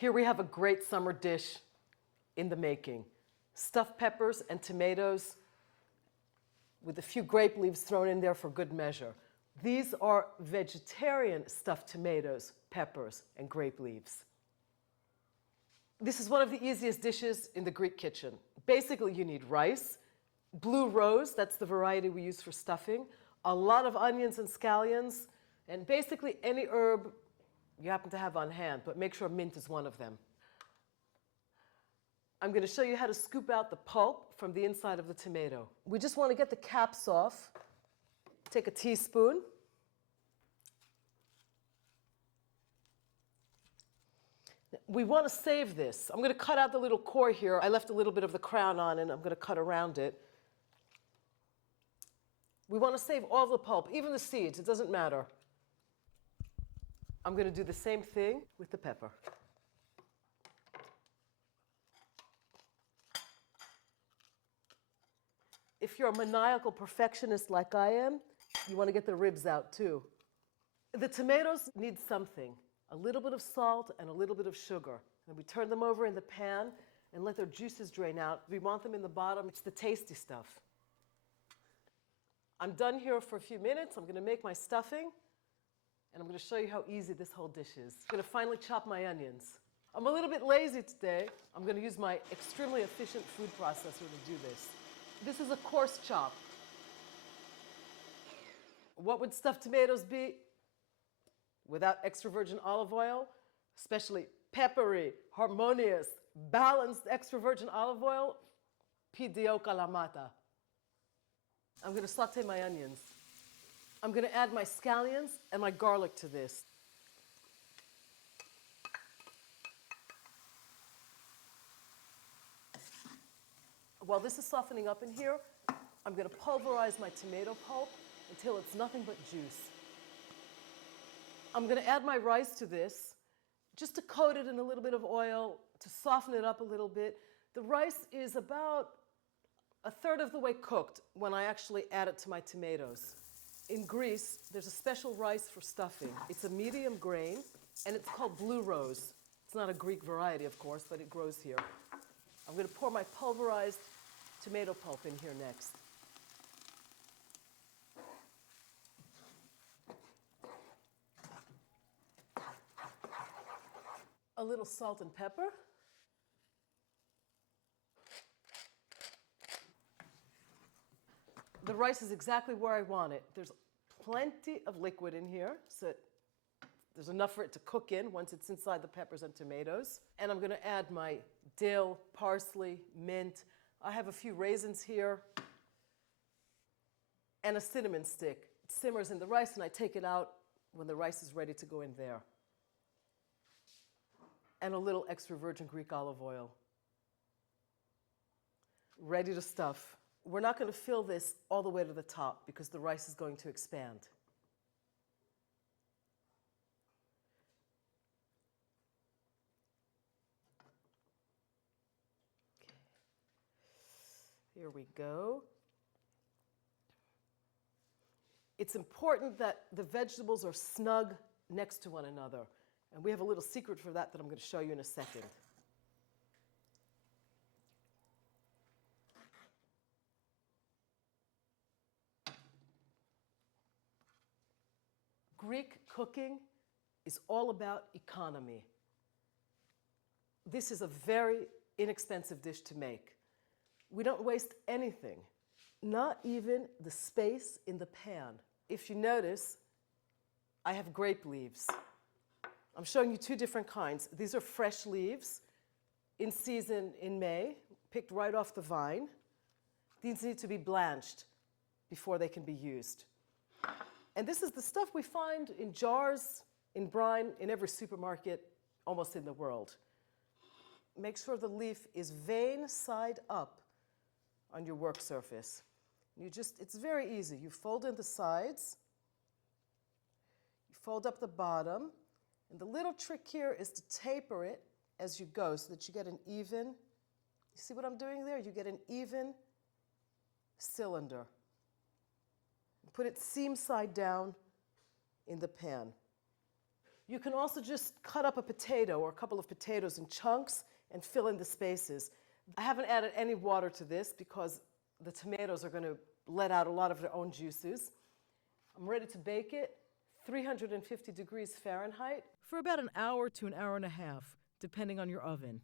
Here we have a great summer dish in the making. Stuffed peppers and tomatoes with a few grape leaves thrown in there for good measure. These are vegetarian stuffed tomatoes, peppers, and grape leaves. This is one of the easiest dishes in the Greek kitchen. Basically, you need rice, blue rose, that's the variety we use for stuffing, a lot of onions and scallions, and basically any herb you happen to have on hand, but make sure mint is one of them. I'm going to show you how to scoop out the pulp from the inside of the tomato. We just want to get the caps off. Take a teaspoon. We want to save this. I'm going to cut out the little core here. I left a little bit of the crown on and I'm going to cut around it. We want to save all the pulp, even the seeds, it doesn't matter. I'm going to do the same thing with the pepper. If you're a maniacal perfectionist like I am, you want to get the ribs out too. The tomatoes need something, a little bit of salt and a little bit of sugar. And we turn them over in the pan and let their juices drain out. We want them in the bottom. It's the tasty stuff. I'm done here for a few minutes. I'm going to make my stuffing. And I'm going to show you how easy this whole dish is. I'm going to finally chop my onions. I'm a little bit lazy today. I'm going to use my extremely efficient food processor to do this. This is a coarse chop. What would stuffed tomatoes be without extra virgin olive oil? Especially peppery, harmonious, balanced extra virgin olive oil. PDO Kalamata. I'm going to saute my onions. I'm going to add my scallions and my garlic to this. While this is softening up in here, I'm going to pulverize my tomato pulp until it's nothing but juice. I'm going to add my rice to this, just to coat it in a little bit of oil, to soften it up a little bit. The rice is about a third of the way cooked when I actually add it to my tomatoes. In Greece, there's a special rice for stuffing. It's a medium grain, and it's called blue rose. It's not a Greek variety, of course, but it grows here. I'm going to pour my pulverized tomato pulp in here next. A little salt and pepper. The rice is exactly where I want it. There's plenty of liquid in here, so there's enough for it to cook in once it's inside the peppers and tomatoes. And I'm going to add my dill, parsley, mint. I have a few raisins here and a cinnamon stick. It simmers in the rice and I take it out when the rice is ready to go in there. And a little extra virgin Greek olive oil. Ready to stuff. We're not going to fill this all the way to the top because the rice is going to expand. Okay. Here we go. It's important that the vegetables are snug next to one another. And we have a little secret for that I'm going to show you in a second. Greek cooking is all about economy. This is a very inexpensive dish to make. We don't waste anything, not even the space in the pan. If you notice, I have grape leaves. I'm showing you two different kinds. These are fresh leaves, in season in May, picked right off the vine. These need to be blanched before they can be used. And this is the stuff we find in jars, in brine, in every supermarket, almost in the world. Make sure the leaf is vein side up on your work surface. It's very easy. You fold in the sides, you fold up the bottom, and the little trick here is to taper it as you go so that you get an even, you see what I'm doing there? You get an even cylinder. Put it seam side down in the pan. You can also just cut up a potato or a couple of potatoes in chunks and fill in the spaces. I haven't added any water to this because the tomatoes are going to let out a lot of their own juices. I'm ready to bake it, 350 degrees Fahrenheit, for about an hour to an hour and a half, depending on your oven.